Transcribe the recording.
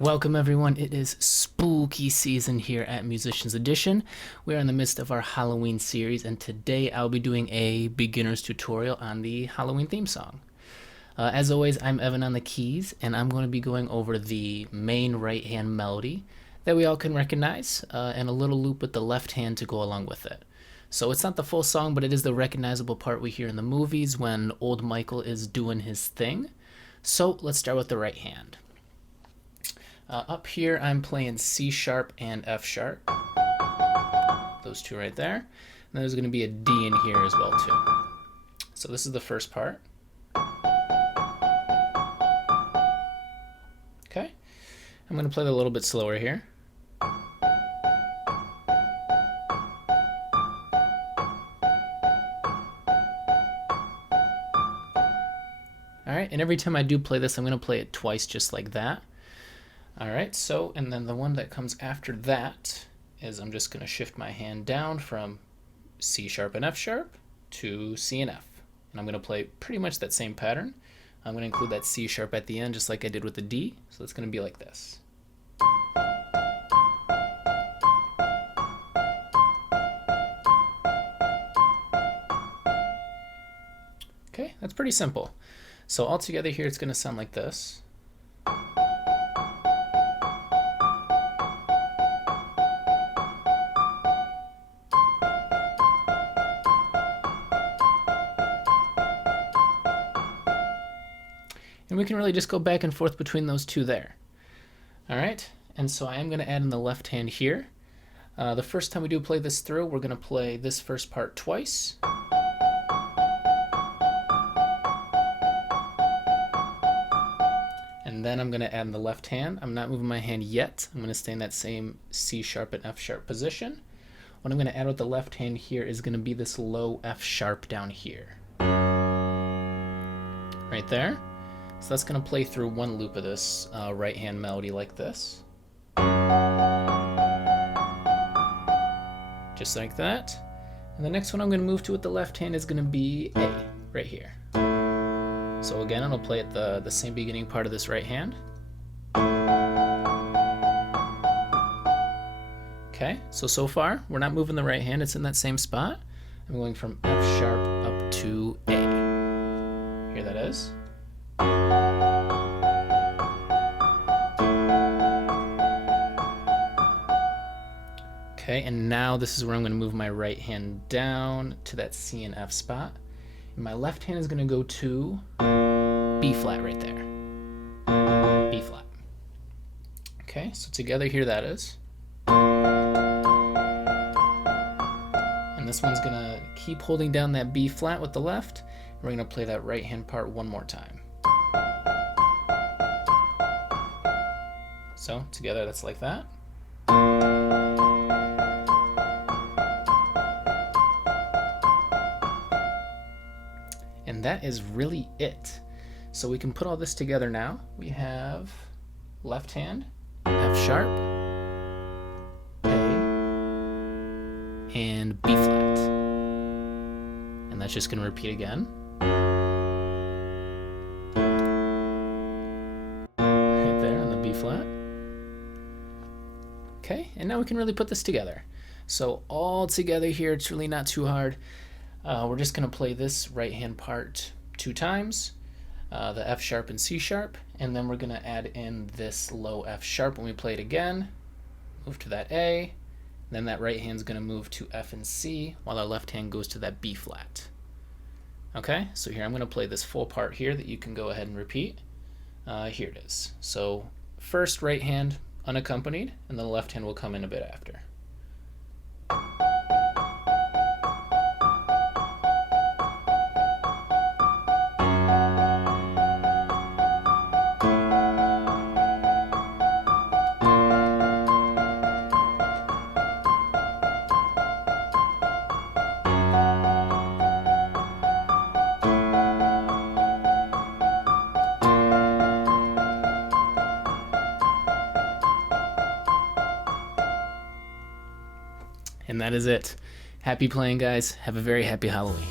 Welcome everyone, it is spooky season here at Musicians Edition. We are in the midst of our Halloween series, and today I'll be doing a beginner's tutorial on the Halloween theme song. As always, I'm Evan on the keys, and I'm going to be going over the main right hand melody that we all can recognize, and a little loop with the left hand to go along with it. So it's not the full song, but it is the recognizable part we hear in the movies when old Michael is doing his thing. So let's start with the right hand. Up here, I'm playing C sharp and F sharp. Those two right there. And then there's going to be a D in here as well too. So this is the first part. Okay. I'm going to play it a little bit slower here. Alright, and every time I do play this, I'm going to play it twice just like that. Alright, so, and then the one that comes after that is I'm just going to shift my hand down from C sharp and F sharp to C and F. And I'm going to play pretty much that same pattern. I'm going to include that C sharp at the end just like I did with the D. So it's going to be like this. Okay, that's pretty simple. So all together here it's going to sound like this. And we can really just go back and forth between those two there. Alright, and so I am going to add in the left hand here. The first time we do play this through, we're going to play this first part twice. And then I'm going to add in the left hand. I'm not moving my hand yet. I'm going to stay in that same C sharp and F sharp position. What I'm going to add with the left hand here is going to be this low F sharp down here. Right there. So that's going to play through one loop of this right hand melody like this. Just like that. And the next one I'm going to move to with the left hand is going to be A, right here. So again, I'll play at the same beginning part of this right hand. Okay, so far, we're not moving the right hand, it's in that same spot. I'm going from F sharp up to A. Here that is. Okay, and now this is where I'm going to move my right hand down to that C and F spot. And my left hand is going to go to B flat right there. B flat. Okay, so together here that is. And this one's going to keep holding down that B flat with the left. And we're going to play that right hand part one more time. So together that's like that. And that is really it. So we can put all this together now. We have left hand, F sharp, A, and B flat. And that's just going to repeat again. Right there on the B flat. Okay, and now we can really put this together. So all together here, it's really not too hard. We're just going to play this right hand part two times, the F sharp and C sharp, and then we're going to add in this low F sharp when we play it again, move to that A, then that right hand's going to move to F and C while our left hand goes to that B flat. Okay, so here I'm going to play this full part here that you can go ahead and repeat. Here it is. So first right hand unaccompanied, and then the left hand will come in a bit after. And that is it. Happy playing, guys. Have a very happy Halloween.